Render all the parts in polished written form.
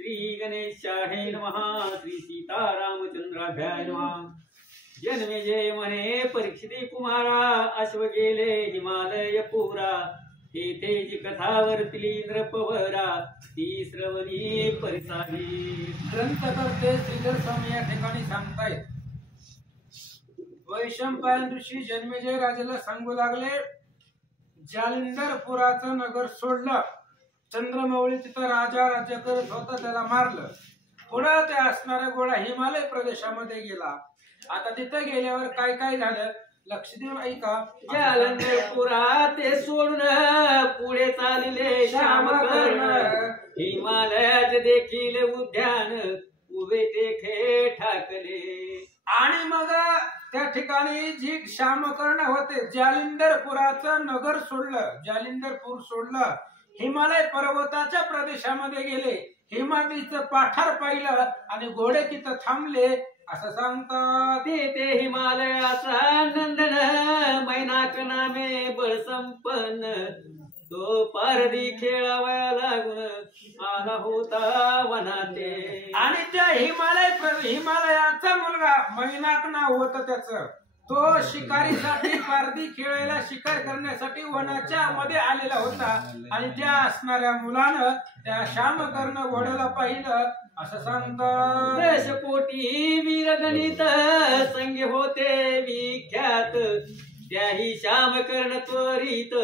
श्री गणेशाय नमः श्री सीतारामचंद्राभ्याय नमः। जन्मेजय म्हणे परीक्षिती कुमारा अश्व गेले हिमालय पुरा तेथेची कथा वर्तली नृपवरा ती श्रवणी परिसावी। ग्रंथकर्ते श्रीधर स्वामी या ठिकाणी सांगतायत वैशंपायन ऋषी जन्मेजय राजाला सांगू लागले जालिंदरपुराचं नगर सोडलं चंद्रमौळी तिथं राजा राज्य करत होता त्याला मारलं पुढे ते असणारा घोडा हिमालय प्रदेशामध्ये गेला। आता तिथं गेल्यावर काय काय झालं लक्ष देऊन ऐका। जालंधरपुरात ते सोडून पुढे चालले श्यामकर्ण हिमालयात देखील उद्यान उभे ते ठाकले। आणि मग त्या ठिकाणी जी श्यामकर्ण होते जालिंदरपुराचं नगर सोडलं जालिंदरपूर सोडलं हिमालय पर्वताच्या प्रदेशामध्ये गेले हिमाद्रीचं पाठार पाहिलं आणि घोडे तिथं थांबले असं सांगतात। ते हिमालयाचा नंदन मैनाक नामे बळसंपन्न तो पारदी खेळावया लागून आला होता वनाते। आणि त्या हिमालयाचा मुलगा मैनाक नाव होतं त्याचं तो शिकारीसाठी पारदी खेळायला शिकार करण्यासाठी वनाच्या मध्ये आलेला होता आणि त्या असणाऱ्या मुलानं त्या श्यामकर्ण घोड्याला पाहिलं असं सांगतात। दशकोटी वीरगणित संग होते विख्यात त्याही श्यामकर्ण त्वरित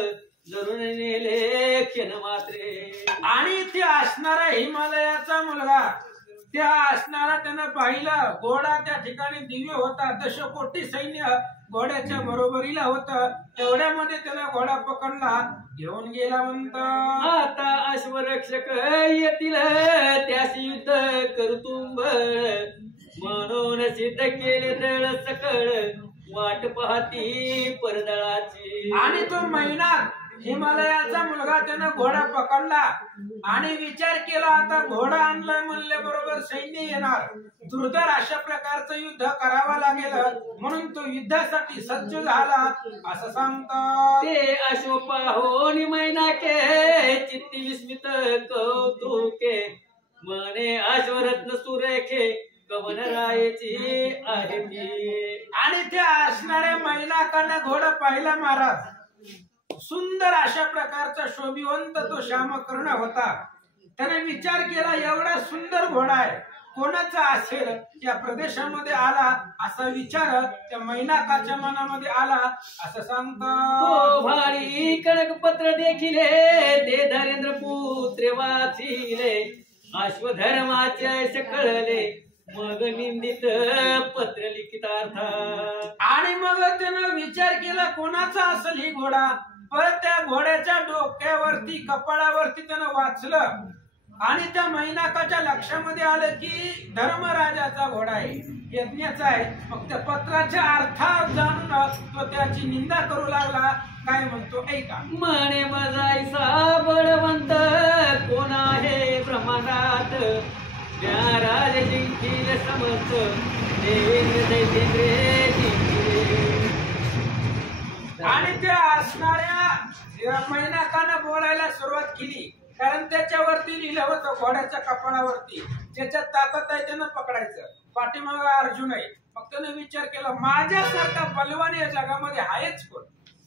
जरून नेले क्षण मात्रे। आणि ते असणारा हिमालयाचा मुलगा त्या असणारा त्यानं पाहिलं घोडा त्या ठिकाणी दिव्य होता दशकोटी सैन्य घोड्याच्या बरोबरीला होतं तेवढ्यामध्ये त्याला घोडा पकडला घेऊन गेला म्हणतात। आता अश्वरक्षक येतील त्याशी युद्ध करतुंब म्हणून सिद्ध केले दळ सकळ वाट पाहती परदळाची। आणि तो मैनाक हिमालयाचा मुलगा त्यानं घोडा पकडला आणि विचार केला आता घोडा आणलाय म्हणल्या बरोबर सैन्य येणार दुर्धर अशा प्रकारचं युद्ध करावं लागेल म्हणून तो युद्धासाठी सज्ज झाला असं सांगतात। ते अश्व पाहोनी मैनाके चित्ती विस्मित कौतुके म्हणे अश्वरत्न सुरेखे कवन रायची आहे ती। आणि त्या असणाऱ्या मैनाकानं घोडा पाहिला महाराज सुंदर अशा प्रकारचा शोभिवंत तो श्यामकर्ण होता। त्याने विचार केला एवढा सुंदर घोडा आहे कोणाचा असेल या प्रदेशामध्ये आला असा विचार त्या मैनाकाच्या मनामध्ये आला असं सांगतात। भारी कणकपत्र देखिले ते धरेंद्र पुत्र वाचिले अश्वधर्माचे कळले मग निंदित पत्र लिखितार्थ। आणि मग त्यानं विचार केला कोणाचा असेल ही घोडा परत त्या घोड्याच्या डोक्यावरती कपाळावरती त्यानं वाचलं आणि त्या मैनाकाच्या लक्षामध्ये आलं की धर्मराजाचा घोडा आहे यज्ञाचा आहे। मग त्या पत्राच्या अर्थ जाणून तो त्याची निंदा करू लागला काय म्हणतो ऐका। म्हणे मजाईसा बळवंत कोण आहे ब्रह्मांडात त्या राज जिंकील समर्थ देवेंद्र दैतेंद्रे जिंकले। आणि त्या असणाऱ्या मैनाकानं बोलायला सुरुवात केली कारण त्याच्यावरती लिहिलं होतं घोड्याच्या कपाळावरती ज्याच्यात ताकद आहे त्यानं पकडायचं पाठीमागे अर्जुन आहे। मग त्यानं विचार केला माझ्यासारखा बलवान या जगामध्ये आहेच कोण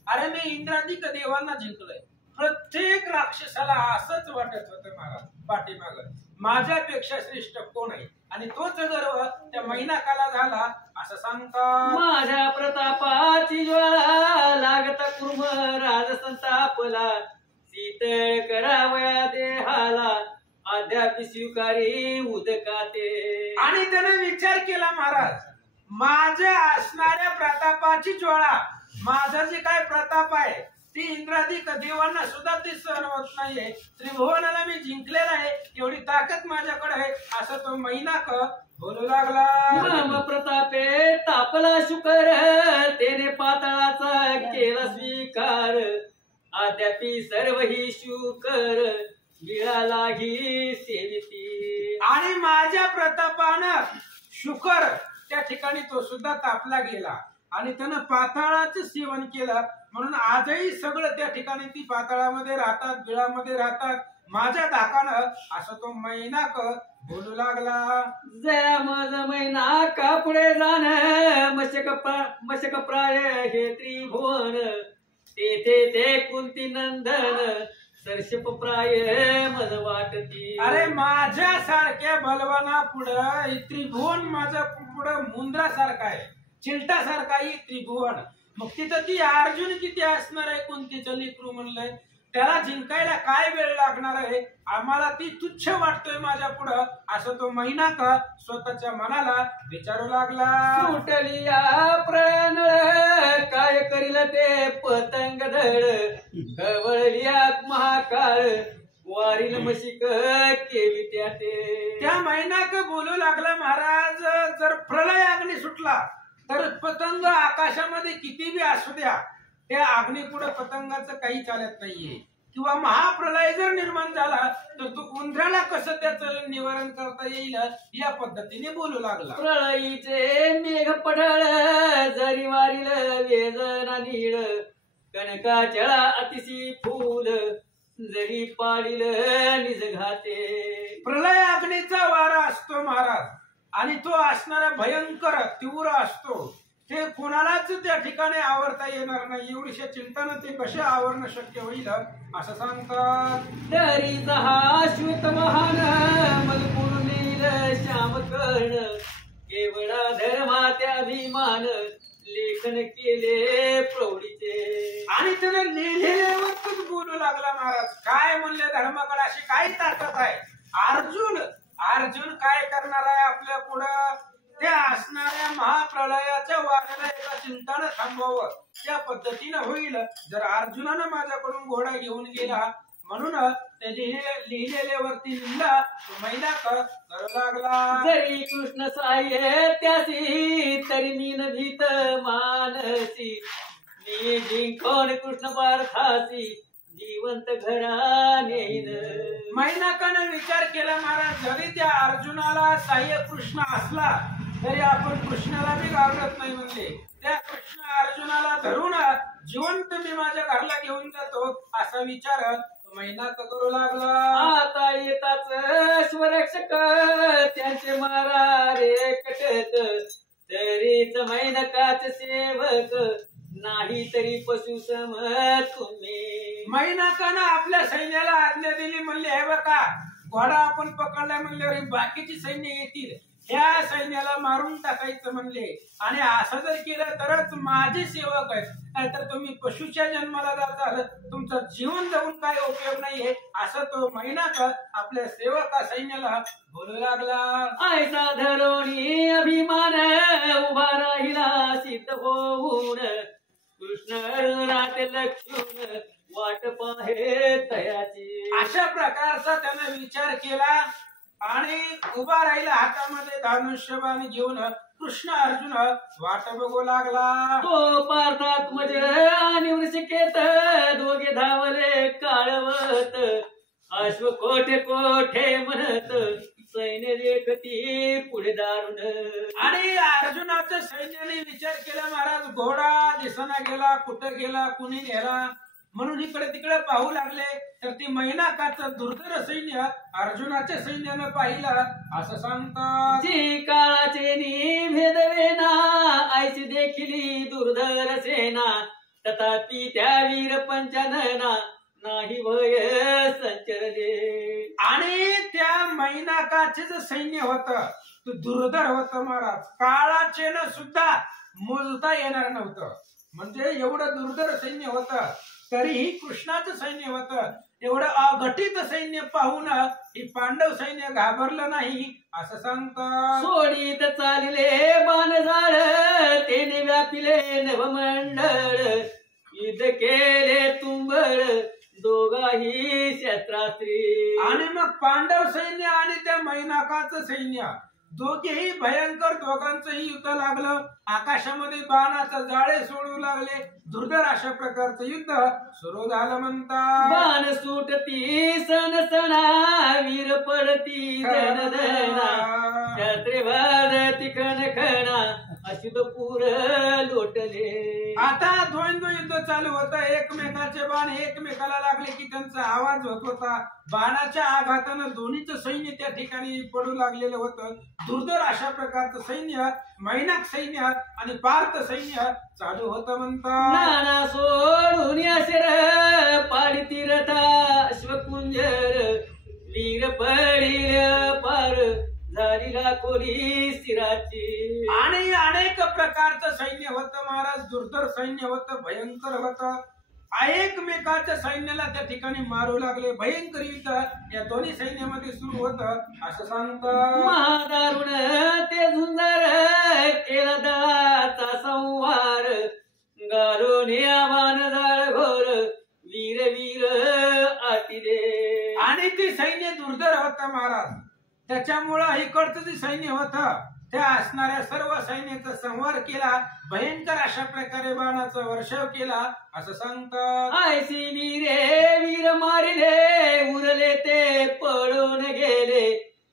अरे मी इंद्राधिक देवांना जिंकलोय। प्रत्येक राक्षसाला असंच वाटत होतं महाराज पाठीमाग माझ्यापेक्षा श्रेष्ठ कोण आहे आणि तोच गर्व त्या मैनाकाला झाला असं सांगतात। माझ्या प्रतापाची ज्वाला लागता कुर्म राज संतापला शीतळ करावया देहाला अद्याप स्वीकारी उदकाते। आणि त्याने विचार केला महाराज माझ्या असणाऱ्या प्रतापाची ज्वाळा माझा जे काय प्रताप आहे ती इंद्राधिक देवांना सुद्धा ती सहन होत नाहीये त्रिभुवनाला मी जिंकलेला आहे एवढी ताकद माझ्याकडे आहे असं तो मैनाक बोलू लागला। मम प्रतापे तापला शुकर तेने पाताळाचा केला स्वीकार अद्यापि सर्व ही शुकर गिळा लागी सेविती। आणि माझ्या प्रतापानं शुकर त्या ठिकाणी तो सुद्धा तापला गेला आणि त्यानं पाताळाचं सेवन केलं म्हणून आजही सगळं त्या ठिकाणी ती पाताळामध्ये राहतात बिळामध्ये राहतात माझ्या धाकानं असं तो मैनाक बोलू लागला. जया मज मैना का पुढे जाण मशक प्राय हे त्रिभुवन तेथे ते कुंती नंदन सरशप प्राय मज वाटती. अरे माझ्या सारख्या बलवाना पुढं त्रिभुवन माझं पुढं मुंद्रासारखा आहे, चिलटासारखा आहे त्रिभुवन. मग तिथं ती अर्जुन किती असणार आहे, कुंतीचं लेकरू म्हणलंय. त्याला जिंकायला काय वेळ लागणार आहे, आम्हाला ती तुच्छ वाटतोय माझ्या पुढं, असं तो मैनाक स्वतःच्या मनाला विचारू लागला. सुटली या प्रण काय करील ते पतंग धड कवळली महाकाळ वारील मशिक केली त्या मैनाक बोलू लागला, महाराज जर प्रलय अग्नी सुटला तर पतंग आकाशामध्ये किती बी असू द्या, त्या अग्नी पुढे पतंगाचं काही चालत नाहीये. किंवा महाप्रलय जर निर्माण झाला तर तो उंदराला कसं त्याचं निवारण करता येईल या पद्धतीने बोलू लागला. प्रलयीचे मेघ पडळ जरी वारील वेदना नीळ कणकाच्या अतिशी फूल जरी पाडील निज घाते. प्रलय अग्नीचा वारा असतो महाराज, आणि तो असणारा भयंकर तीव्र असतो. ते कोणालाच त्या ठिकाणी आवरता येणार नाही. एवढीशा चिंतानं ते कसे आवरणं शक्य होईल असं सांगतात. तरीचा हा श्वेत महान मलपूर नील श्याम कर्ण केवळा धर्मात्या अभिमान लेखन केले प्रौढीचे. आणि त्यानं लिहिलेल्यावरच बोलू लागला महाराज. काय म्हणले, धर्माकडे अशी काय ताकद आहे. अर्जुन काय करणार आहे आपल्या पुढं, त्या असणाऱ्या महाप्रलयाच्या वाऱ्याला एका चिंतानं थांबवावं त्या पद्धतीनं होईल जर अर्जुनानं माझ्याकडून घोडा घेऊन गेला. म्हणून ते लिहिलेल्यावरती लिहिला मैनाक करू लागला. जरी कृष्ण साह्य त्यासी तरी मी न भीत मानसी मी जिंकून कृष्ण पार्थासी जिवंत घरा नेईन. मैनाकानं विचार केला, महाराज जरी त्या अर्जुनाला साह्य कृष्ण असला तरी आपण कृष्णाला बी घाबरत नाही म्हणले. त्या कृष्ण अर्जुनाला धरून जिवंत मी माझ्या घरला घेऊन जातो असा विचार मैनाक करू लागला. आता येताच स्वरक्षक त्यांचे मारा रे कटक तरीच मैनकाच सेवक नाही तरी पशु सम तुम्ही. मैनाकानं आपल्या सैन्याला आज्ञा दिली, म्हणले हे बघा घोडा आपण पकडला म्हणल्यावर बाकीची सैन्य येतील, ह्या सैन्याला मारून टाकायचं म्हणले. आणि असं जर केलं तरच माझे सेवक आहेत, नाहीतर तुम्ही पशुच्या जन्माला जाताल, तुमचं जीवन जगून काय उपयोग नाहीये असं तो मैनाक आपल्या सेवका सैन्याला बोलू लागला. ऐसा धरोणी अभिमान उभा राहिला सिद्ध होऊन कृष्ण राते लक्ष्मण वाट पाहे तयाची. अशा प्रकारचा त्याने विचार केला आणि उभा राहिला, हातामध्ये धनुष्यबाण घेऊन कृष्ण अर्जुन वाट बघू लागला. तो पार्थात्मज आणि वृषिकेत दोघे धावले काळवत अश्व कोठे कोठे म्हणत सैन्य देखती पुढे दारुण. आणि अर्जुनाच्या सैन्याने विचार केला, महाराज घोडा दिसना गेला, कुठं गेला, कुणी नेला. म्हणून इकडे तिकडे पाहू लागले तर ती मैनाकाचं दुर्धर सैन्य अर्जुनाच्या सैन्यानं पाहिलं असं सांगतात. जी काळाचे भेदवेना ऐशी देखील दुर्धर सेना तथापि त्या वीर पंचानना नाही भय संचरले. आणि त्या मैनाकाचे जे सैन्य होतं ते दुर्धर होतं महाराज. काळाचे सुद्धा मोजता येणार नव्हतं. म्हणजे एवढं दुर्धर सैन्य होतं. तरीही कृष्णाचं सैन्य होतं. एवढं अघटित सैन्य पाहून ही पांडव सैन्य घाबरलं नाही असं सांगतात. सोडीत चालले बाणझाड तेने व्यापिले नभमंडळ युद्ध केले तुंबळ दोघाही शस्त्रास्त्री. आणि मग पांडव सैन्य आणि त्या मैनाकाचं सैन्य दोघेही भयंकर, दोघांचंही युद्ध लागलं. आकाशामध्ये बाणाचं जाळे सोडू लागले. दुर्धर अशा प्रकारचं युद्ध सुरू झालं म्हणतात. बाण सुटती सन सणा वीर पडती धन धना शस्त्रे वाजती खण खणा अशुद्धपूर लोटले. आता द्वंद्व युद्ध चालू होतं. एकमेकाचे बाण एकमेकाला लागले की त्यांचा आवाज होत होता. बाणाच्या आघातानं दोन्हीचं सैन्य त्या ठिकाणी पडू लागलेलं होतं. दुर्धर अशा प्रकारचं सैन्य, मैनाक सैन्य आणि पार्थ सैन्य चालू होतं म्हणतात. नाना सोडून अशर पाडी तीरथा अश्वकुंजर वीर पडील पार झाली लाखोली सिराची. आणि अनेक प्रकारचं सैन्य होतं महाराज. दुर्धर सैन्य होतं, भयंकर होतं. एकमेकाच्या सैन्याला त्या ठिकाणी मारू लागले. भयंकर युद्ध या दोन्ही सैन्यामध्ये सुरू होतं असं सांगतात. महादारुण ते झुंजार केला दळाचा संवार घालून आव्हान जाळ घोर वीर वीर आटिले. आणि ते सैन्य दुर्धर होतं महाराज. त्याच्यामुळं इकडचं जे सैन्य होतं त्या असणाऱ्या सर्व सैन्याचा संहार केला. भयंकर अशा प्रकारे बाणाचा वर्षाव केला असं सांगतात. आयसी वीरे वीर मारिले उरले ते पळून गेले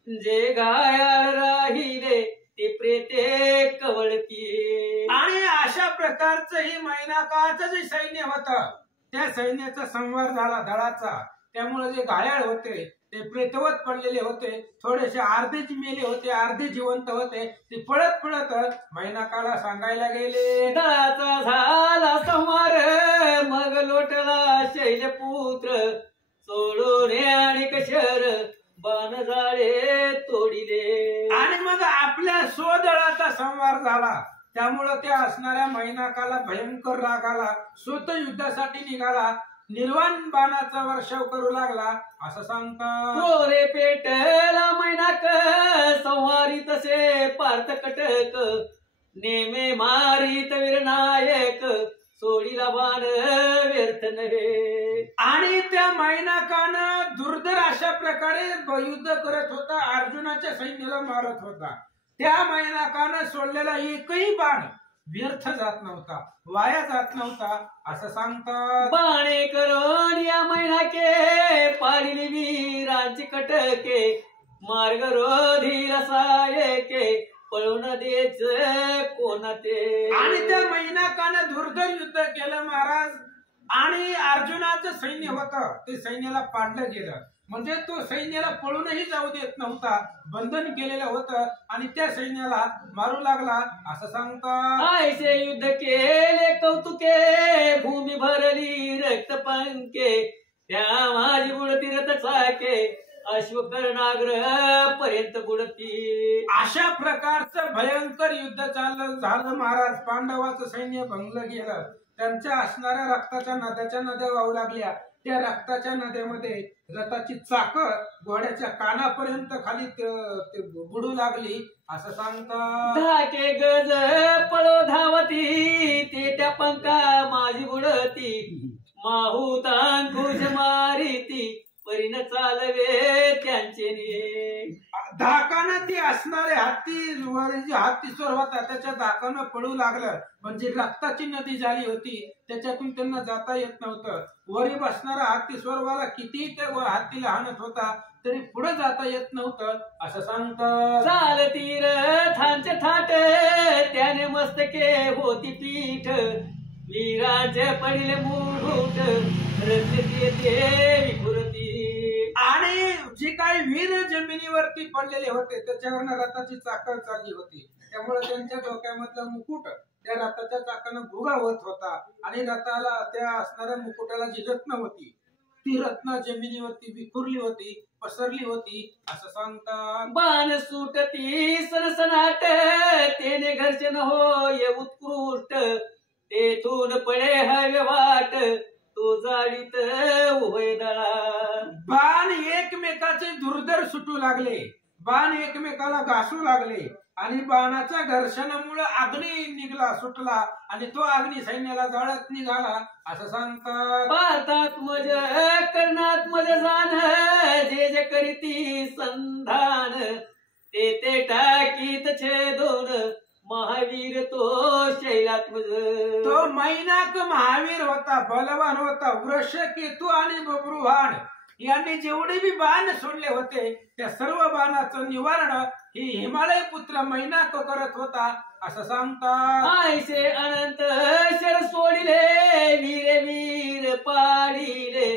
जे गायाळ राहिले ते प्रेते कवळती. आणि अशा प्रकारचं ही मैनाकाचं जे सैन्य होतं त्या सैन्याचा संहार झाला दळाचा. त्यामुळे जे घायाळ होते ते प्रेतवत पडलेले होते. थोडेसे अर्धेच मेले होते, अर्धे जिवंत होते. ते पळत पळत मैनाकाला सांगायला गेले. दळाचा झाला संहार मग लोटला शैलपुत्र सोडून आणि कशर बाण जाळे तोडिले. आणि मग आपल्या स्वदळाचा संहार झाला. त्यामुळं त्या असणाऱ्या मैनाकाला भयंकर राग आला. स्वतः युद्धासाठी निघाला. निर्वाण बाणाचा वर्षाव करू लागला असं सांगतात. क्रोरे पेटला मैनाक संहारी तसे पार्थ कटक नेमे मारित वीरनायक सोडीला बाण व्यर्थ नव्हे. आणि त्या मैनाकानं दुर्धर अशा प्रकारे युद्ध करत होता. अर्जुनाच्या सैन्याला मारत होता. त्या मैनाकानं सोडलेला एकही बाण व्यर्थ जात नव्हता, वाया जात नव्हता असं सांगतात. बाणे करून या मैनाके पाडिली वीरांची कटके मार्ग रोधी रसायके पळून देच कोणाते. आणि त्या मैनाकानं दुर्धर युद्ध केलं महाराज. आणि अर्जुनाचं सैन्य होतं ते सैन्याला पाडलं गेलं. म्हणजे तो सैन्याला पळूनही जाऊ देत नव्हता, बंधन केलेलं होतं आणि त्या सैन्याला मारू लागला असं सांगतात. आयसे युद्ध केले कौतुके भूमी भरली रक्त पंके त्या माझी बुडती रथ चाके अश्वकर्णाग्र पर्यंत बुडती. अशा प्रकारचं भयंकर युद्ध झालं महाराज. पांडवाचं सैन्य भंगलं गेलं. त्यांच्या असणाऱ्या रक्ताच्या नद्या वाहू लागल्या. त्या रक्ताच्या नद्यामध्ये रथाची चाकं घोड्याच्या कानापर्यंत खाली बुडू लागली असं सांगतात. धाके गज पळो धावती ते त्या पंका माझी बुडती माहूत अंकुश मारिती परिण चालवे त्यांचे. धाकानं ती असणारे हत्ती स्वर होता त्याच्या धाकानं पळू लागलं. म्हणजे रक्ताची नदी झाली होती. त्याच्यातून त्यांना जाता येत नव्हतं. वरी बसणारा हत्ती स्वरवाला किती त्या हत्तीला हाणत होता तरी पुढे जाता येत नव्हतं असं सांगतात. चालती रथांचे थाट त्याने मस्तके होती पीठ वीरांचे पडिले मुकुट रचते विखुरती. आणि जे काही वीर जमिनीवरती पडलेले होते त्याच्यावरनं रथाची चाकं चालली होती. त्यामुळे त्यांच्या डोक्यामधलं मुकुट त्या रथाच्या चाकानं भुगा होत होता. आणि रथाला त्या असणाऱ्या मुकुटाला जी रत्न होती ती रत्न जमिनीवरती विखुरली होती, पसरली होती असं सांगतात. बाण सुटती सनसनाट तेने घर्षण होय उत्कृष्ट तेथून पडे हवे वाट तो जाळीत उभय दळा. बाण एकमेकाचे दुर्धर सुटू लागले. बाण एकमेकाला घासू लागले. आणि बाणाच्या घर्षणामुळे अग्नी निघला सुटला आणि तो अग्नी सैन्याला जाळत निघाला असं सांगतात. भारतात्मज कर्णात्मज जाण जे जे करीती संधान ते ते टाकीत छेदून महावीर तो शैलात्मज. तो मैनाक महावीर होता, बलवान होता. वृष केतू आणि बब्रुवाण यांनी जेवढे बी बाण सोडले होते त्या सर्व बाणाचं निवारण ही हिमालय पुत्र मैनाक करत होता असं सांगतात. आयसे अनंत शर सोडिले वीर वीर पाडिले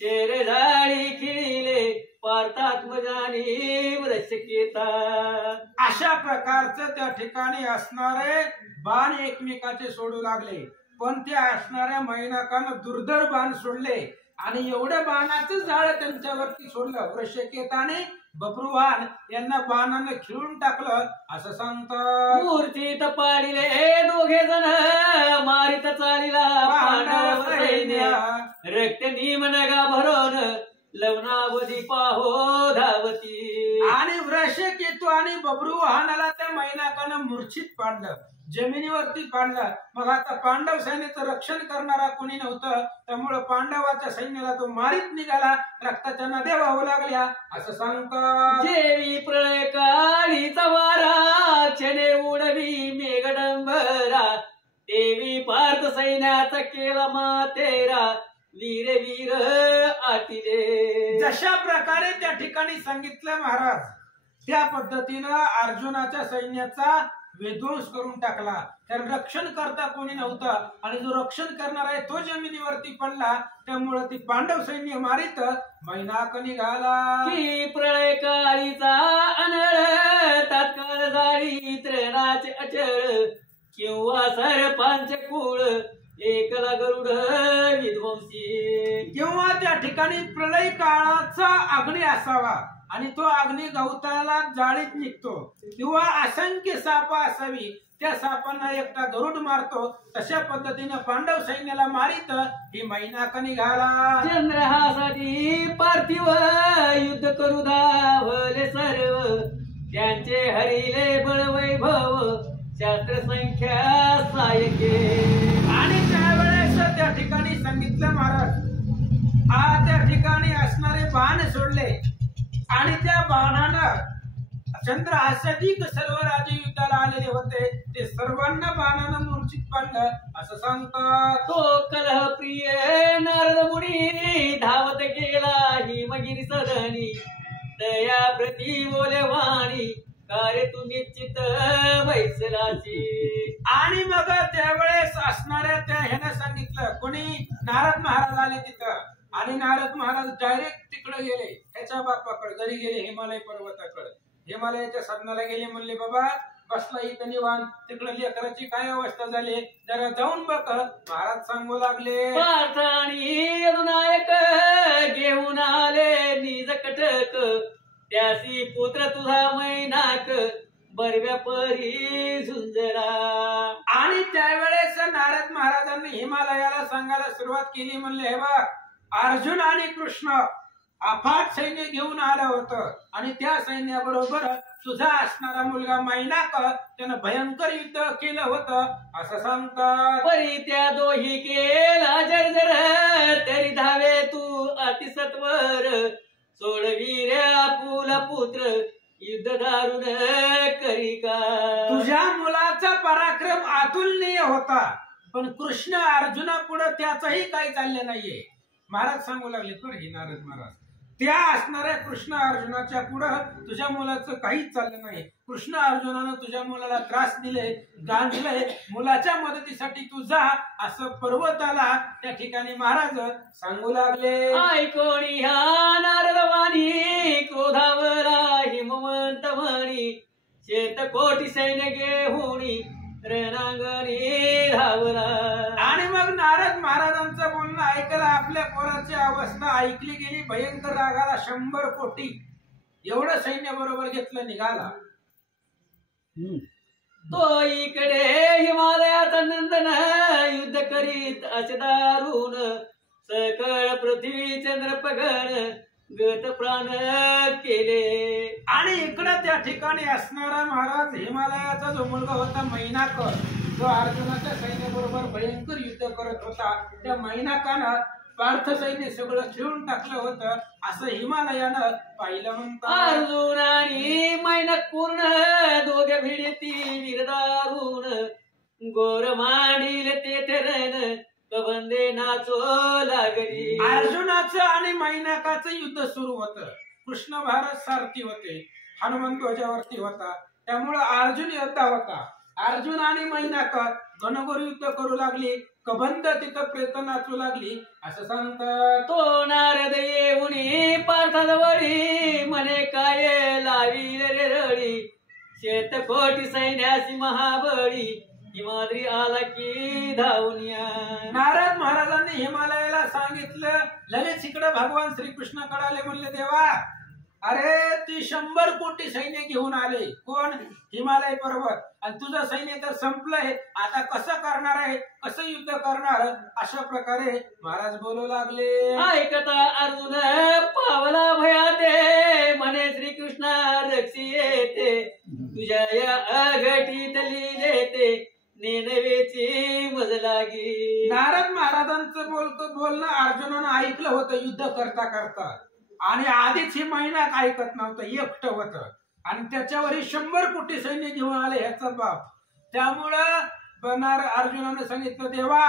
शेर झाडी खिळिले पार्थात्मजानी वृषकेता. अशा प्रकारचं त्या ठिकाणी असणारे बाण एकमेकाचे सोडू लागले, पण त्या असणाऱ्या मैनाकानं दुर्धर बाण सोडले आणि एवढ्या बाणाचं जाळ त्यांच्यावरती सोडलं. वृषकेताने बब्रुवाहन यांना बाणानं खिळून टाकलं असं सांगतात. मूर्तीत पाडिले दोघे जण मारित चालिला पांडव सैन्य रक्त निमनगा भरून लवणावधी पाहो धावती. आणि वृषकेतू आणि बब्रुवाहनाला त्या मैनाकानं मूर्छित पाडलं, जमिनीवरती पाडलं. मग आता पांडव सैन्याचं रक्षण करणारा कोणी नव्हतं, त्यामुळे पांडवाच्या सैन्याला तो मारीत निघाला, रक्ताच्या नद्या वाहू लागल्या असं सांगतात. जेवी प्रळय काळीचा वारा क्षणे उडवी मेघडंबरा देवी पार्थ सैन्याचा केला मातेरा वीर वीर आटिले. जशा प्रकारे त्या ठिकाणी सांगितलं महाराज, त्या पद्धतीनं अर्जुनाच्या सैन्याचा विध्वंस करून टाकला. कारण रक्षण करता कोणी नव्हतं आणि जो रक्षण करणार आहे तो जमिनीवरती पडला, त्यामुळे ती पांडव सैन्य मारित मैनाक निघाला. की प्रळय काळीचा अनळ तात्काळ जाळी त्रणाचे अचळ किंवा सरपांच कुळ एकला गरुड विध्वंसी. किंवा त्या ठिकाणी प्रलय काळाचा अग्नी असावा आणि तो अग्नी गवताला जाळीत निघतो, किंवा असंख्य साप असावी, त्या सापांना एकटा गरुड मारतो. तशा पद्धतीने पांडव सैन्याला मारित ही मैनाक निघाला. चंद्रहासाठी पार्थिव युद्ध करू धावले सर्व त्यांचे हरिले बळ वैभव शास्त्र संख्या सायके. आणि त्यावेळेस त्या ठिकाणी सांगितलं महाराज, त्या ठिकाणी असणारे बाण सोडले आणि त्या बाणानं चंद्रहासाधिक सर्व राजे युद्धाला आलेले होते, ते सर्वांना बाणानं मूर्छित पाडलं असं सांगतात. तो कलह प्रिय नारद मुनी धावत गेला हिमगिरी सदनी दया प्रति बोले वाणी कार्य तू निश्चित वैसलाची. आणि मग त्यावेळेस असणाऱ्या त्या ह्यानं सांगितलं, कोणी नारद महाराज आले तिथं, आणि नारद महाराज डायरेक्ट तिकडे गेले त्याच्या बापाकडे, घरी गेले हिमालय पर्वताकडे, हिमालयाच्या साधनाला गेले. म्हणले बाबा बसला इथं निवांत, तिकडे लेकराची काय अवस्था झाली जरा जाऊन बघ. महाराज सांगू लागले, पार्थ आणि यदुनायक घेऊन आले निज कटक त्यासी पुत्र तुझा मैनाक बरव्या परी झुंजला. आणि त्यावेळेस नारद महाराजांनी हिमालयाला सांगायला सुरुवात केली. म्हणले, हे बघ, अर्जुन आणि कृष्ण अफाट सैन्य घेऊन आलं होतं आणि त्या सैन्याबरोबर तुझा असणारा मुलगा मैनाक त्यानं भयंकर युद्ध केलं होतं असं सांगतात. परी त्या दोही केला जर्जर तरी धावे तू अतिसत्वर सोडवीर आपुला पुत्र युद्ध दारुण करी का. तुझ्या मुलाचा पराक्रम अतुलनीय होता, पण कृष्ण अर्जुना पुढे त्याचंही काही चाललं नाहीये. महाराज सांगू लागले, तर हे नारद महाराज, त्या असणाऱ्या कृष्ण अर्जुनाच्या पुढं तुझ्या मुलाचं काहीच चाललं नाही. कृष्ण अर्जुनानं तुझ्या मुलाला त्रास दिले, गांजले, मुलाच्या मदतीसाठी तू जा असं पर्वताला त्या ठिकाणी महाराज सांगू लागले. ऐकोणी ह्या नारदवाणी क्रोधावरा हिमवंत म्हणी शेत कोटी सैन्य घेऊनी रणांगणी धावला. आणि मग नारद महाराजांचं बोलणं ऐकलं, आपल्या पोराची अवस्था ऐकली गेली. भयंकर रागाला 100 कोटी एवढं सैन्य बरोबर घेतलं, निघाला. तो इकडे हिमालयाचा नंदन युद्ध करीत असे दारुण सकळ पृथ्वी चंद्र पगड गत प्राण केले. आणि इकडं त्या ठिकाणी असणारा महाराज हिमालयाचा जो मुलगा होता मैनाक, जो अर्जुनाच्या सैन्याबरोबर भयंकर युद्ध करत होता, त्या मैनाकानं पार्थ सैन्य सगळं खेळून टाकलं होतं असं हिमालयानं पाहिलं म्हणतात. अर्जुन आणि मैनाक पूर्ण दोघे भिडती वीरदारुण गोर मांडील ते ठरण कबंदे नाचो लागली. अर्जुनाचं आणि मैनाकाचं युद्ध सुरू होतं. कृष्ण भारत सारथी होते, हनुमंत ध्वजावरती होता, त्यामुळं अर्जुन योद्धा होता. अर्जुन आणि मैनाक घनघोर युद्ध करू लागली. कबंद तिथं प्रेत नाचू लागली. असं सांगतात, तो नारद येऊनी पार्थाजवळी म्हणे काय लावी रे रडी. शेतकोटी सैन्यासी महाबळी हिमाद्री आला की धावून या. नारद महाराजांनी हिमालयाला सांगितलं. लगेच इकडे भगवान श्रीकृष्णाकडे आले, म्हणले देवा अरे ती 100 कोटी सैन्य घेऊन आले. कोण? हिमालय पर्वत. आणि तुझं सैन्य तर संपलंय, आता कसं करणार आहे, कसं युद्ध करणार? अशा प्रकारे महाराज बोलू लागले. ऐकता अर्जुन पावला भयाते म्हणे श्रीकृष्ण रक्षी येते. तुझ्या या अघटीत लिहिलेते नेनवेची मज लागी. नारद महाराजांचं बोलणं अर्जुनानं ऐकलं होतं युद्ध करता करता. आणि आधीच हे मैनाक ऐकत नव्हतं, एकटं होतं. आणि त्याच्यावर 100 कोटी सैन्य घेऊन आले ह्याचा बाप. त्यामुळं अर्जुनाने सांगितलं देवा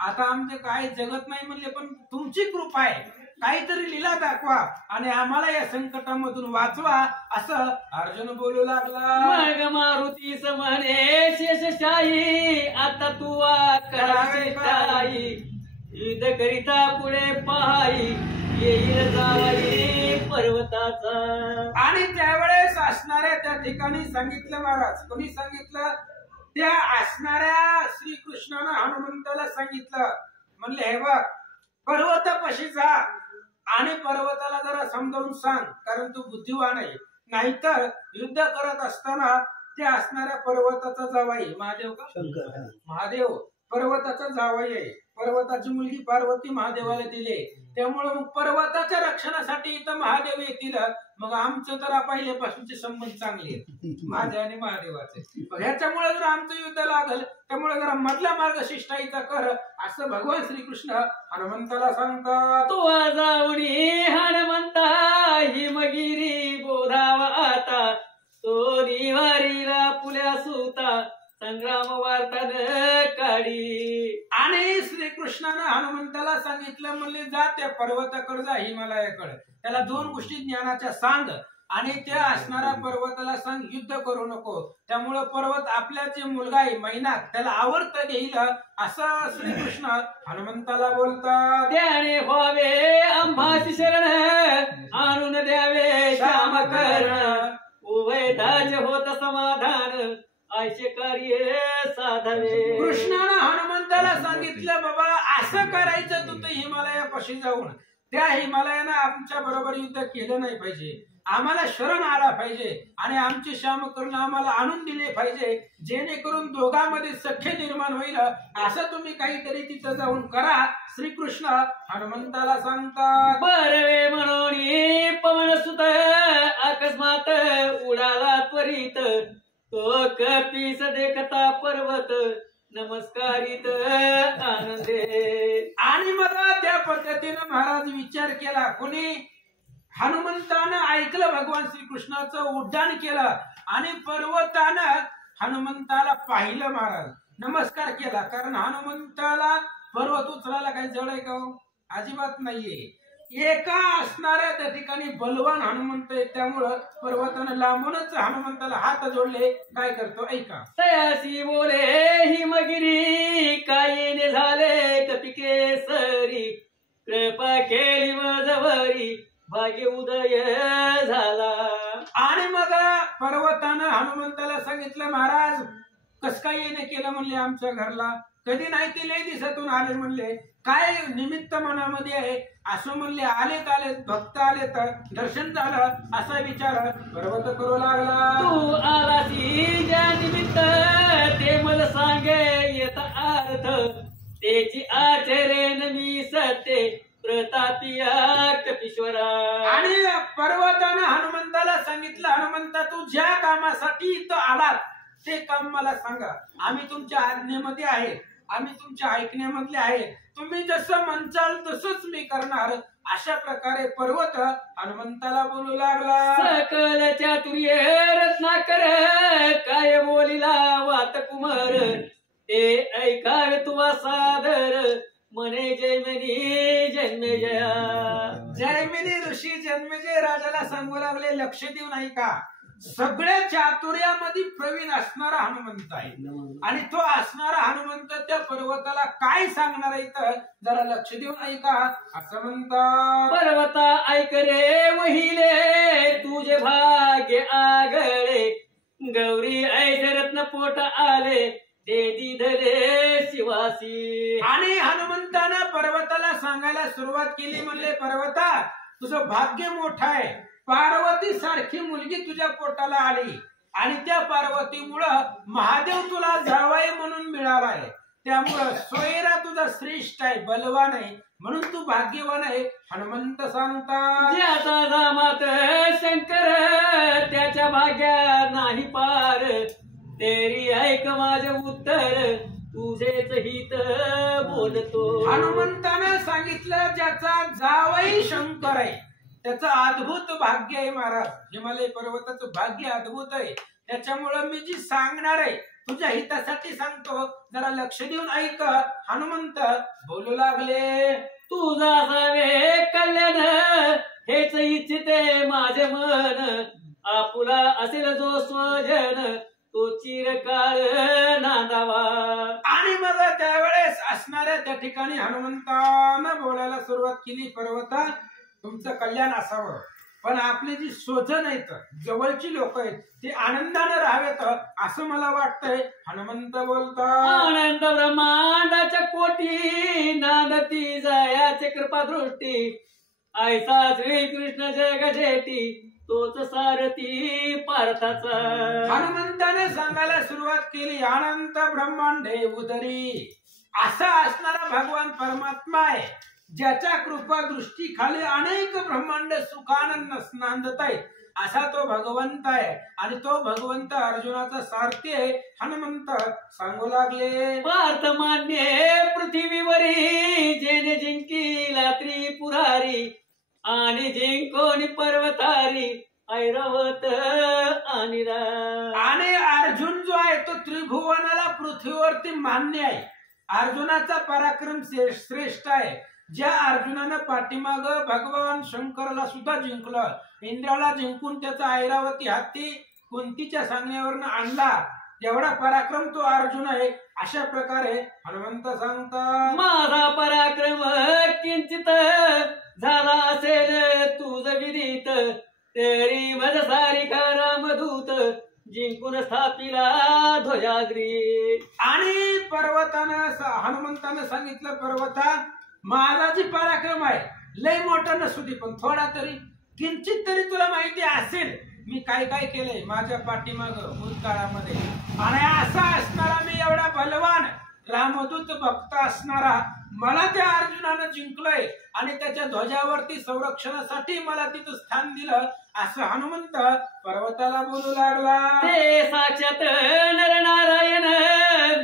आता आमचे काय जगत नाही म्हणले, पण तुमची कृपा आहे, काहीतरी लीला दाखवा आणि आम्हाला या संकटामधून वाचवा. असं अर्जुन बोलू लागला. मग मारुती म्हणे शेषशाही आता तू करावे काही. युद्ध करिता पुढे पाहाई येईल जावाई पर्वताचा. आणि त्यावेळेस असणाऱ्या त्या ठिकाणी सांगितलं महाराज. कोणी सांगितलं? त्या असणाऱ्या श्रीकृष्णानं हनुमंताला सांगितलं. म्हणले हे बघ पर्वतापाशी जा आणि पर्वताला जरा समजावून सांग, कारण तू बुद्धिवान आहे. नाहीतर युद्ध करत असताना त्या असणाऱ्या पर्वताचा जावाई महादेव का शंकर, महादेव पर्वताचा जावाई आहे. पर्वताची मुलगी पार्वती महादेवाला दिले. त्यामुळे मग पर्वताच्या रक्षणासाठी इथं महादेव येतील. मग आमचं तर पहिल्यापासूनचे संबंध चांगले आहेत माझ्या आणि महादेवाचे. ह्याच्यामुळे जर आमचं युद्ध लागल, त्यामुळे जरा मधल्या मार्ग शिष्टाईचा कर. असं भगवान श्रीकृष्ण हनुमंताला सांगतात. तो जाऊनी हनुमंता हिमगिरी बोधावा आता. तो निवारीला पुल्या सुता संग्राम वार्तान काढी. आणि श्रीकृष्णानं हनुमंताला सांगितलं, म्हणले जा त्या पर्वताकडे जा, हिमालयाकडे. त्याला 2 गोष्टी ज्ञानाच्या सांग आणि त्या असणाऱ्या पर्वताला सांग युद्ध करू नको. त्यामुळं पर्वत आपल्या जे मुलगा आहे मैनाक त्याला आवर्त घेईल. असं श्रीकृष्ण हनुमंताला बोलतात. त्याने व्हावे आम्हाची शरण आणून द्यावे श्याम कर्ण. उभयताचे होत समाधान आयचे कार्य साधावे. कृष्णानं हनुमंताला सांगितलं बाबा असं करायचं, तू तर हिमालयापाशी जाऊन त्या हिमालयानं आमच्या बरोबर युद्ध केलं नाही पाहिजे. आम्हाला शरण आला पाहिजे आणि आमचे श्यामकर्ण आम्हाला आणून दिले पाहिजे, जेणेकरून दोघांमध्ये सख्य निर्माण होईल. असं तुम्ही काहीतरी तिथं जाऊन करा. श्रीकृष्ण हनुमंताला सांगतात. बरवे म्हणून पवन सुत अकस्मात उडाला त्वरित. तो कपीस देखता पर्वत नमस्कारित आनंदे. आणि मला त्या पद्धतीनं महाराज विचार केला. कोणी? हनुमंतानं ऐकलं भगवान श्रीकृष्णाचं उड्डाण केलं आणि पर्वतानं हनुमंताला पाहिलं. महाराज नमस्कार केला, कारण हनुमंताला पर्वत उचलायला काही जड आहे का? अजिबात नाहीये. एका असणाऱ्या त्या ठिकाणी बलवान हनुमंत आहे, त्यामुळं पर्वतानं लांबूनच हनुमंताला हात जोडले. काय करतो ऐका. तयासी बोले हिमगिरी कायेने झाले कपिकेसरी. कृपा केली मजवरी भाग्य उदय झाला. आणि मग पर्वतानं हनुमंताला सांगितलं महाराज कस काय येणे केलं म्हणले आमच्या घरला. कधी नाही ते लय दिवसातून आले म्हणले. काय निमित्त मनामध्ये आहे? असं म्हणले आलेत भक्त आले तर दर्शन झालं असा विचार पर्वत करू लागला. तू आलासी ज्या निमित्त ते मला सांगे येता अर्थ. त्याची आचरेन मी सत्य प्रतापिया कपीश्वरा. आणि पर्वतानं हनुमंताला सांगितलं, हनुमंता तू ज्या कामासाठी इथं आलात ते काम मला सांगा. आम्ही तुमच्या आज्ञेमध्ये आहे, आम्ही तुमच्या ऐकण्यामधले आहे. तुम्ही जसं म्हणचाल तसंच मी करणार. अशा प्रकारे पर्वत हनुमंताला बोलू लागला. सकल चातुर्य रत्नाकर काय बोलिला वात कुमार. ते ऐकावे तुवा सादर म्हणे जैमिनी जन्मेजया. जैमिनी ऋषी जन्मेजय राजाला सांगू लागले, लक्ष देऊ नाही का, सगळ्या चातुर्यामध्ये प्रवीण असणारा हनुमंत आहे आणि तो असणारा हनुमंत त्या पर्वताला काय सांगणार आहे तर जरा लक्ष देऊ नाही का असं म्हणतात. पर्वता ऐक रे वहिले तुझे भाग्य आगळे, गौरी ऐसे रत्न पोट आले ते दिधले शिवासी. आणि हनुमंतानं पर्वताला सांगायला सुरुवात केली, म्हणले पर्वता तुझं भाग्य मोठं आहे, पार्वती सारखी मुलगी तुझ्या पोटाला आली आणि त्या पार्वतीमुळं महादेव तुला जावई म्हणून मिळालाय, त्यामुळं सोयरा तुझा श्रेष्ठ आहे, बलवान आहे, म्हणून तू भाग्यवान आहे. हनुमंत सांगतात, ज्याचा जामात शंकर त्याच्या भाग्या नाही पार, तेरी ऐक माझे उत्तर तुझेच हित बोलतो. हनुमंतानं सांगितलं ज्याचा जावई शंकर आहे त्याचं अद्भुत भाग्य आहे महाराज, हिमालय पर्वताचं भाग्य अद्भुत आहे, त्याच्यामुळं मी जी सांगणार आहे तुझ्या हितासाठी सांगतो, जरा लक्ष देऊन ऐक. हनुमंत बोलू लागले, तुझा असावे कल्याण हेच इच्छिते माझे मन, आपुला असेल जो स्वजन तो चिरकाळ नांदावा. आणि मग त्यावेळेस असणाऱ्या त्या ठिकाणी हनुमंतानं बोलायला सुरुवात केली, पर्वता तुमचं कल्याण असावं, पण आपली जी स्वजन आहेत जवळची लोक आहेत ते आनंदानं राहावेत असं मला वाटतंय. हनुमंत बोलतात, आनंद ब्रह्मांडाच्या कोटी नांदती जयाचे कृपा दृष्टी, ऐसा श्रीकृष्ण जग जेटी तोच सारथी पार्थाचा. हनुमंताने सांगायला सुरुवात केली, अनंत ब्रह्मांडे उदरी, असा असणारा भगवान परमात्मा आहे ज्याच्या कृपा दृष्टी खाली अनेक ब्रह्मांड सुखानंद नांदत आहेत, असा तो भगवंत आहे आणि तो भगवंत अर्जुनाचा सारथी आहे. हनुमंत सांगू लागले, पार्थ मान्य पृथ्वीवरी जेने जिंकीला त्रिपुरारी, आणि जिंकोनी पर्वतारी ऐरावत आणि आणि अर्जुन जो आहे तो त्रिभुवनाला पृथ्वीवरती मान्य आहे. अर्जुनाचा पराक्रम श्रेष्ठ आहे. ज्या अर्जुनानं पाठीमाग भगवान शंकराला सुद्धा जिंकलं, इंद्राला जिंकून त्याचा ऐरावती हत्ती कुंतीच्या सांगण्यावरनं आणला, तेवढा पराक्रम तो अर्जुन आहे. अशा प्रकारे हनुमंत सांगतात, माझा पराक्रम किंचित झाला असेल तुझ विदित, तरी मज सारिका रामदूत जिंकून स्थापिला ध्वजाग्री. आणि पर्वतानं हनुमंतानं सांगितलं, पर्वता माझा जी पराक्रम आहे लय मोठा नसू दे, पण थोडा तरी किंचित तरी तुला माहिती असेल मी काय काय केलंय माझ्या पाठीमाग भूतकाळामध्ये. आणि असा असणारा मी एवढा बलवान रामदूत भक्त असणारा मला त्या अर्जुनानं जिंकलंय आणि त्याच्या ध्वजावरती संरक्षणासाठी मला तिथं स्थान दिलं, असं हनुमंत पर्वताला बोलू लागला. ते साक्षात नर नारायण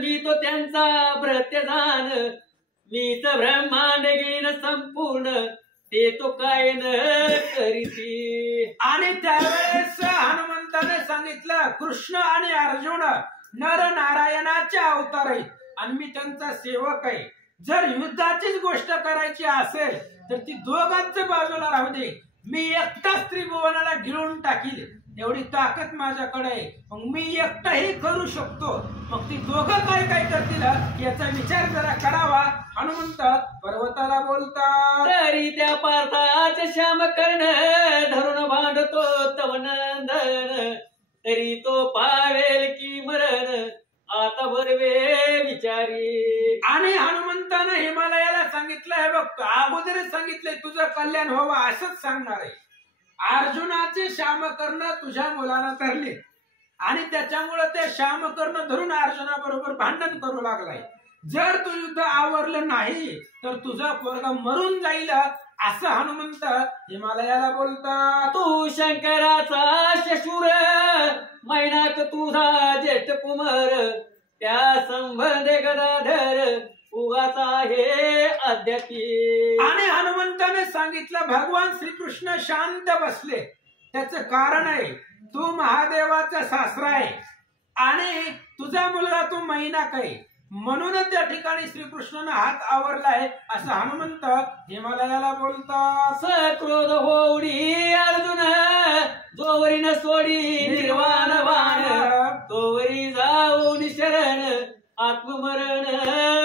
मी तो त्यांचा प्रत्यजान, मीच ब्रह्मांड गिण संपूर्ण ते तो काय न करीती. आणि त्यावेळेस हनुमंताने सांगितलं, कृष्ण आणि अर्जुन नर नारायणाचे अवतार आहेत आणि मी त्यांचा सेवक आहे. जर युद्धाचीच गोष्ट करायची असेल तर ती दोघांच्या बाजूला राहू दे, मी एकटाच त्रिभुवनाला गिळून टाकील एवढी ताकद माझ्याकडे आहे. मग मी एकटाही करू शकतो, मग ती दोघं काय काय करतील याचा विचार जरा करावा. हनुमंत पर्वताला बोलतात, तरी त्या पार्थाचे श्याम कर्ण धरून भांडतो तव नंदन, तरी तो पावेल की मरण आता बरवे विचारी. आणि हनुमंतानं हिमालयाला सांगितलंय, बघ अगोदरच सांगितलंय तुझं कल्याण व्हावं असंच सांगणार आहे. अर्जुनाचे श्यामकर्ण तुझ्या मुलाला धरले आणि त्याच्यामुळे ते श्यामकर्ण धरून अर्जुनाबरोबर भांडण करू लागलाय. जर तू युद्ध आवरलं नाही तर तुझा पोरगा मरून जाईल असं हनुमंत हिमालयाला बोलतात. तू शंकराचा शशूर मैनाक तुझा ज्येष्ठ कुमार, त्या संबंधे गदाधर उगाचा आहे अद्यापी. आणि हनुमंताने सांगितलं, भगवान श्रीकृष्ण शांत बसले त्याचं कारण आहे तू महादेवाचा सासरा आहे आणि तुझा मुलगा तू मैनाक आहे. म्हणून त्या ठिकाणी श्रीकृष्णानं हात आवरलाय असं हनुमंत हिमालयाला बोलतात. सक्रोध होऊडी अर्जुन जोवरी न सोडी निर्वाण वाण तोवरी जाऊन शरण आत्ममरण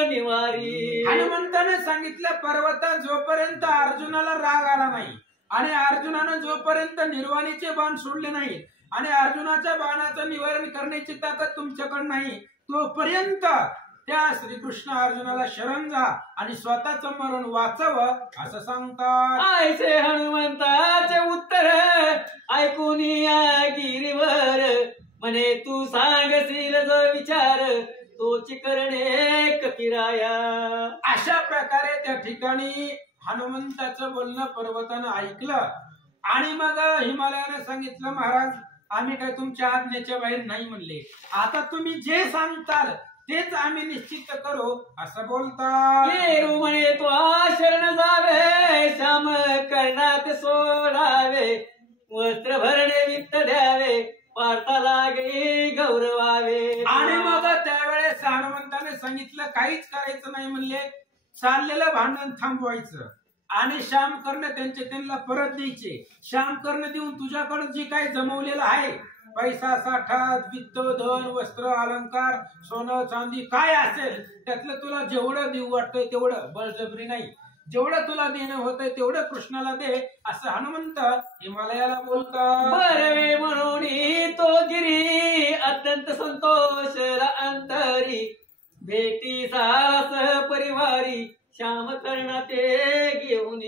निवारी. हनुमंताने सांगितलं पर्वता जोपर्यंत अर्जुनाला राग आला नाही आणि अर्जुनानं जोपर्यंत निर्वाणीचे बाण सोडले नाही आणि अर्जुनाच्या बाणाचं निवारण करण्याची ताकद तुमच्याकडे नाही तोपर्यंत त्या श्रीकृष्ण अर्जुनाला शरण जा आणि स्वतःचं मरण वाचवं असं सांगतात. आयचे हनुमंताचे उत्तर ऐकून या गिरीवर म्हणे तू सांगशील जो विचार तोची करणे कपिराया. अशा प्रकारे त्या ठिकाणी हनुमंताचं बोलणं पर्वतानं ऐकलं आणि मग हिमालयाने सांगितलं महाराज आम्ही काय तुमच्या आज्ञेच्या बाहेर नाही म्हणले, आता तुम्ही जे सांगताल तेच आम्ही निश्चित करू असं बोलतात. येरू म्हणे तो शरण जावे श्याम कर्णात सोडावे वस्त्र भरणे वित्त द्यावे पार्था लागे गौरवावे. आणि मग त्यावेळेस हनुमंताने सांगितलं काहीच करायचं नाही म्हणले, चाललेलं भांडण थांबवायचं आणि श्याम कर्ण त्यांना परत द्यायचे. श्याम कर्ण देऊन तुझ्याकडे जे काही जमवलेलं आहे पैसा साठा वित्त धन वस्त्र अलंकार सोनं चांदी काय असेल त्यातलं तुला जेवढं देऊ वाटतंय तेवढं, बळजबरी नाही, जेवढं तुला देणं होतंय तेवढं कृष्णाला दे असं हनुमंत हिमालयाला बोलतात. बरवे म्हणून तो गिरी अत्यंत संतोष अंतरी भेटी सास परिवारी श्याम कर्णा ते घेऊन.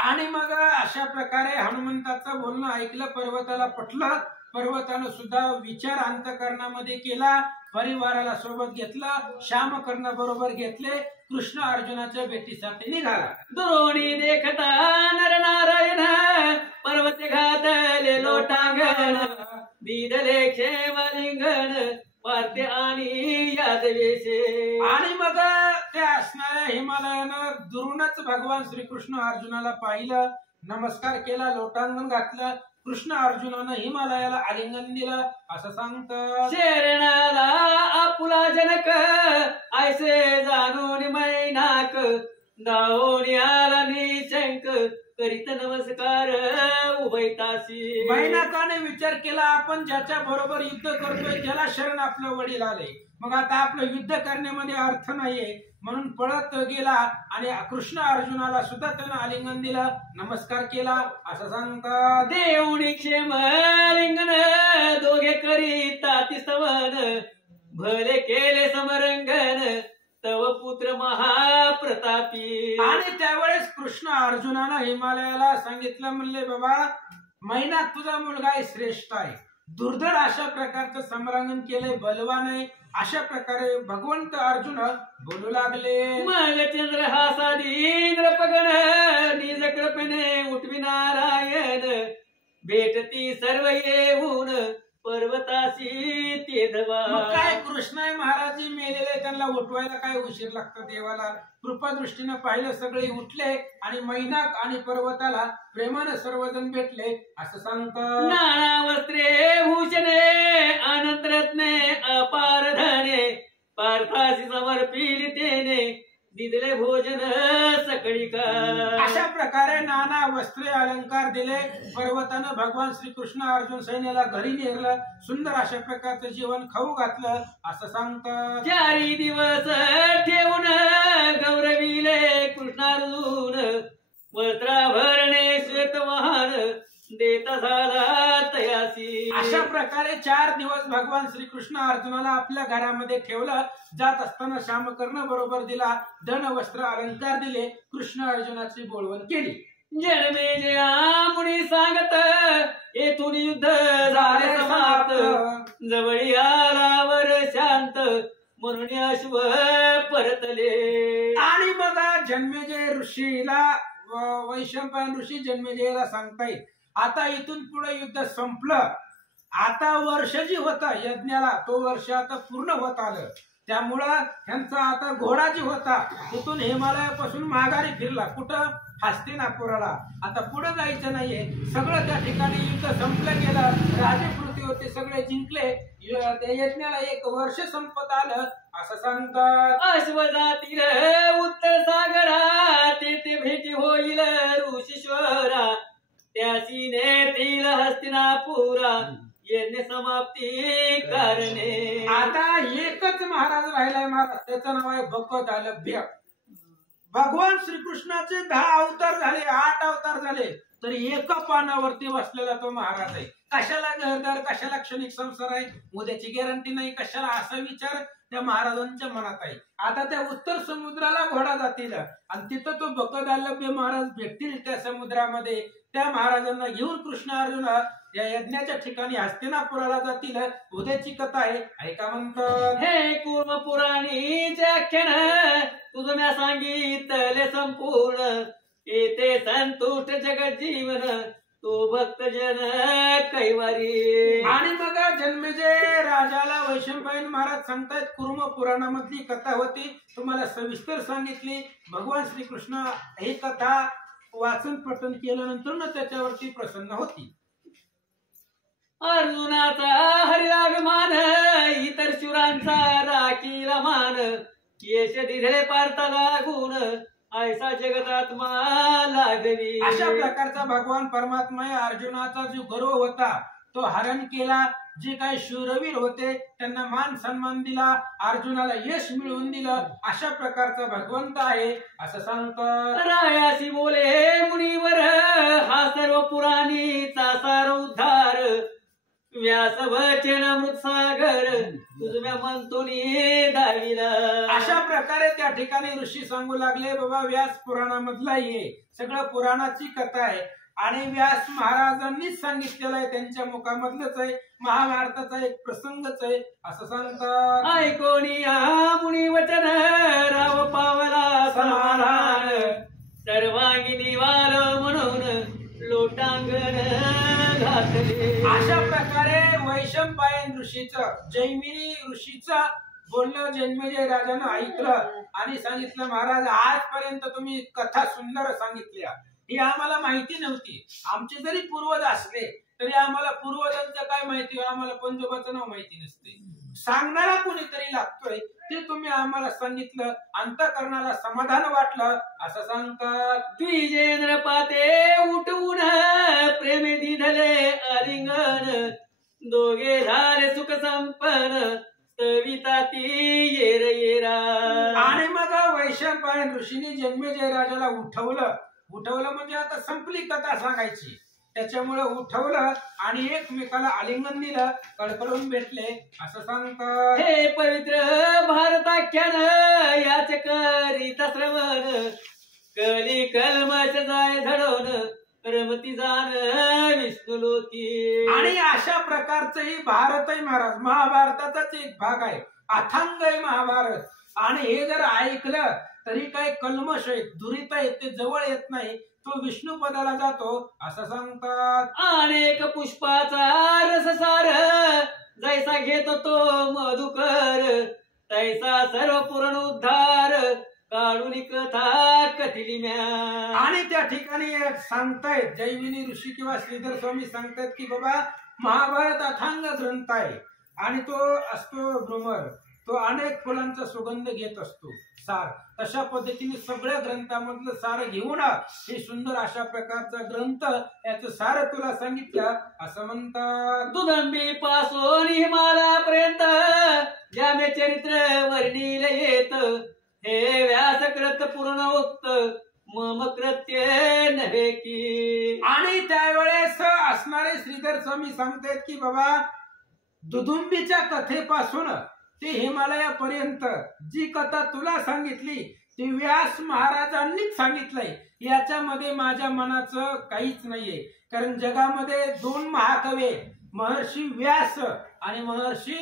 आणि मग अशा प्रकारे हनुमंताचं बोलणं ऐकलं, पर्वताला पटलं. पर्वतानं सुद्धा विचार अंतकरणामध्ये केला, परिवाराला सोबत घेतलं, श्यामकर्ण बरोबर घेतले, कृष्ण अर्जुनाच्या भेटीसाठी निघाला. द्रोणी देखता नर नारायण पर्वते घातले लोटांगण दिदले क्षेमलिंगण पार्थे आणि यादवेशे. आणि मग त्या असणाऱ्या हिमालयानं दुरूनच भगवान श्रीकृष्ण अर्जुनाला पाहिलं, नमस्कार केला, लोटांगण घातलं. कृष्ण अर्जुनानं हिमालयाला आलिंगन दिलं असं सांगतात. शरणाला आपुला जनक ऐसे जाणून मैनाक दावणी आला निशंक करीत नमस्कार उभयतासी. मैनाकाने विचार केला आपण ज्याच्या बरोबर युद्ध करतोय त्याला शरण आपलं वडील आले, मग आता आपलं युद्ध करण्यामध्ये अर्थ नाहीये म्हणून पळत गेला आणि कृष्ण अर्जुनाला सुद्धा त्यानं आलिंगन दिलं, नमस्कार केला असं सांगतात. देऊणी क्षेम लिंगन दोघे करीता स्तवन भले केले समरंगन तव पुत्र महाप्रतापी. आणि त्यावेळेस कृष्ण अर्जुनानं हिमालयाला सांगितलं, म्हणले बाबा मैनाक तुझा मुलगा आहे, श्रेष्ठ आहे, दुर्धर अशा प्रकारचं समरांगण केलंय, बलवान आहे, अशा प्रकारे भगवंत अर्जुन बोलू लागले. मग चंद्र हा साधींद्र पगण निज कृपेने उठवी नारायण भेटती सर्व येऊन पर्वताशी ते धवा. मग काय कृष्ण आहे महाराज मेलेले, त्यांना उठवायला काय उशीर लागतं देवाला. कृपा दृष्टीनं पाहिलं सगळे उठले आणि मैनाक आणि पर्वताला प्रेमानं सर्वजण भेटले असं सांगतात. नाना वस्त्रे भूषणे अनंत रत्ने अपार धने पार्थासी समर्पिली तेने दिदले भोजन सकळी का. अशा प्रकारे नाना वस्त्रे अलंकार दिले. पर्वतानं भगवान श्रीकृष्ण अर्जुन सैन्याला घरी नेरलं, सुंदर अशा प्रकारचं जेवण खाऊ घातलं असं सांगतात. 4 दिवस ठेवून गौरविले कृष्णार्जुन वस्त्राभरणे श्वेतवाहन देता झाला तयासी. अशा प्रकारे 4 दिवस भगवान श्रीकृष्ण अर्जुनाला आपल्या घरामध्ये ठेवलं. जात असताना श्यामकर्ण बरोबर दिला, धन वस्त्र अलंकार दिले, कृष्ण अर्जुनाची बोलवण केली. जन्मे जे मुनी सांगत येथून युद्ध झाले समाप्त जवळी आलावर शांत म्हणून अश्व परतले. आणि मग जन्मेजय ऋषीला वैशंपायन ऋषी जन्मेजयला सांगतायत आता इथून पुढे युद्ध संपलं, आता वर्ष जी होता यज्ञाला तो वर्ष आता पूर्ण होत आलं, त्यामुळं त्यांचा आता घोडा जी होता तिथून हिमालयापासून माघारी फिरला, कुठं हस्तिनापुराला. आता पुढे जायचं नाहीये, सगळं त्या ठिकाणी युद्ध संपलं गेलं, राजे पृथ्वीवर होते सगळे जिंकले. त्या यज्ञाला 1 वर्ष संपत आलं असं सांगतात. अश्व जातील उत्तर सागरा तेथे भेटी होईल ऋषीश्वरा त्यासी नेतील हस्तिनापुरा यज्ञ समाप्ती करणे. आता एकच महाराज राहिलाय महाराज, त्याचं नाव आहे बकदालभ्य. भगवान श्रीकृष्णाचे 10 अवतार झाले, 8 अवतार झाले, तर एका पानावरती बसलेला तो महाराज आहे. कशाला घरदार, कशाला क्षणिक संसार आहे, उद्याची गॅरंटी नाही, कशाला असा विचार त्या महाराजांच्या मनात आहे. आता त्या उत्तर समुद्राला घोडा जातील आणि तिथं तो बकदालभ्य महाराज भेटतील त्या समुद्रामध्ये. त्या महाराजांना घेऊन कृष्ण अर्जुन या यज्ञाच्या ठिकाणी हस्तिनापुराला जातील. उद्याची कथा आहे, ऐका म्हणतात. हे कूर्म पुराणीचे आख्यान तुझं म्या सांगितले संपूर्ण येते संतुष्ट जगत जीवन तो भक्त जन कैवारी. आणि मग जन्मेजय राजाला वैशंपायन महाराज सांगतायत कुर्म पुराणामधली कथा होती, तुम्हाला सविस्तर सांगितली. भगवान श्रीकृष्ण ही कथा वाचन पठन केल्यानंतर ना त्याच्यावरती प्रसन्न होती. अर्जुनाचा हरिरागमान इतर शुरांचा राखीला मान यश दिधे पार्थाला गुण ऐसा जगतात्मा लागली. अशा प्रकारचा भगवान परमात्मा अर्जुनाचा जो गर्व होता तो हरण केला. जे काही शूरवीर होते त्यांना मान सन्मान दिला, अर्जुनाला यश मिळवून दिलं. अशा प्रकारचा भगवंत आहे असं सांगतात. रायासी बोले मुनीवर हा सर्व पुराणीचा सार उद्धार व्यास वचन मृतसागर तुझ्या म्हणतो दाविला. अशा प्रकारे त्या ठिकाणी ऋषी सांगू लागले, बाबा व्यास पुराणामधला हे सगळं पुराणाची कथा आहे आणि व्यास महाराजांनीच सांगितलेलं आहे, त्यांच्या मुखामधलंच आहे, महाभारताचा एक प्रसंगच आहे असं सांगतात. ऐकोनी मुनी वचन राव पावला समाधान सर्वांगी निवार म्हणून लोटांगण घातले. अशा प्रकारे वैशंपायन ऋषीचं जैमिनी ऋषीचं बोलणं जन्मेजय राजानं ऐकलं आणि सांगितलं, महाराज आजपर्यंत तुम्ही कथा सुंदर सांगितल्या, ही आम्हाला माहिती नव्हती. आमचे जरी पूर्वज असले तरी आम्हाला पूर्वजांचं काय माहिती, आम्हाला पंजोबाचं नाव माहिती नसते. सांगणारा कोणीतरी लागतोय, ते तुम्ही आम्हाला सांगितलं, अंतःकरणाला समाधान वाटलं असं सांगतात. द्विजेंद्र पाते उठवून प्रेमे दिधले अलिंगन दोघे झाले सुख संपन्न तविता ती येर येरा. आणि मग वैशंपायन ऋषीने जन्मेजय राजाला उठवलं म्हणजे आता संपली कथा सांगायची, त्याच्यामुळे उठवलं आणि एकमेकाला आलिंगन दिलं, कडकडून भेटले असं सांगतात. हे पवित्र भारताख्यान याच करीत श्रवण कली कलमश जाय झडवून रमती जाण विष्णू लोकी. आणि अशा प्रकारचं ही भारत आहे महाराज, महाभारताचाच एक भाग आहे, अथांग आहे महाभारत. आणि हे जर ऐकलं तरी काय कल्मश आहे, दुरित आहे, ते जवळ येत नाही, तो विष्णू पदाला जातो असं सांगतात. अनेक पुष्पाचा रससार जैसा घेतो तो मधुकर तैसा सर्व पूर्ण उद्धार काढून कथा कथिली म्या. आणि त्या ठिकाणी सांगतायत जैमिनी ऋषी किंवा श्रीधर स्वामी सांगतायत की बाबा महाभारत अथांग ग्रंथ आहे आणि तो असतो भ्रमर, तो अनेक फुलांचा सुगंध घेत असतो सार. तशा पद्धतीने सगळ्या ग्रंथामधलं सार घेऊन हे सुंदर अशा प्रकारचा ग्रंथ याचं सार तुला सांगितलं असं म्हणतात. दुदंबी पासून हिमालयापर्यंत ज्यामे चरित्र वर्णिल येत हे व्यास कृत पूर्ण उक्त मम कृत्य नव्हे की. आणि त्यावेळेस असणारे श्रीधर स्वामी सांगतायत की बाबा दुदुंबीच्या कथेपासून ते हिमालयापर्यंत जी कथा तुला सांगितली ती व्यास महाराजांनीच सांगितलंय, याच्यामध्ये माझ्या मनाचं काहीच नाहीये. कारण जगामध्ये 2 महाकवी, महर्षी व्यास आणि महर्षी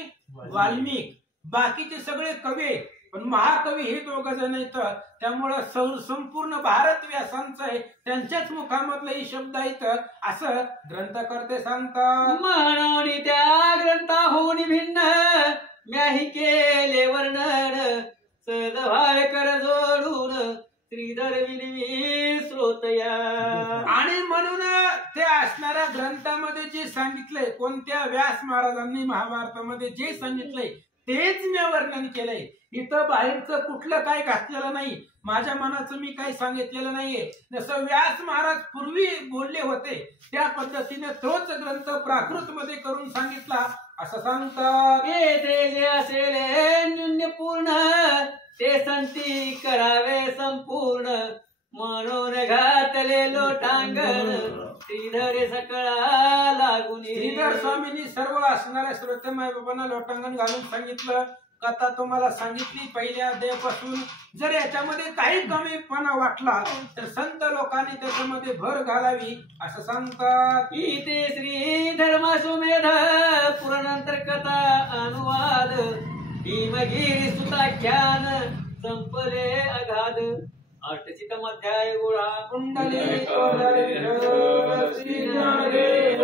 वाल्मिक, बाकीचे सगळे कवी, पण महाकवी हे 2 जण आहेत. त्यामुळं संपूर्ण भारत व्यासांचं आहे, त्यांच्याच मुखामधले हे शब्द आहेत असं ग्रंथकर्ते सांगतात. म्हणून त्या ग्रंथाहून भिन्न म्याही केले वर्णन सदभाव कर जोडून श्रीधर विनवी श्रोतया. आणि म्हणून ते असणाऱ्या ग्रंथामध्ये जे सांगितलंय कोणत्या व्यास महाराजांनी महाभारतामध्ये जे सांगितलंय तेच मी वर्णन केलंय. इथं बाहेरचं कुठलं काही घातलेलं नाही, माझ्या मनाचं मी काही सांगितलेलं नाहीये. जसं व्यास महाराज पूर्वी बोलले होते त्या पद्धतीने तोच ग्रंथ प्राकृत मध्ये करून सांगितला असं सांगतात. येथे जे असेल न्यून्यपूर्ण ते संती करावे संपूर्ण म्हणून घातले लोटांगण श्रीधरे सकळा लागून. श्रीधर स्वामींनी सर्व असणाऱ्या श्रोते मायबाबांना लोटांगण घालून सांगितलं. कथा तुम्हाला सांगितली पहिल्या अध्यायापासून. जर याच्यामध्ये काही कमीपणा वाटला तर संत लोकांनी त्याच्यामध्ये भर घालावी असं सांगतात. इथे श्री धर्माश्वमेध पुराणांतर कथा अनुवाद भीमगिरी सुताख्यान संपले अगाध. अष्टचितम अध्याय गोळा कुंडली श्री ज्ञानदेव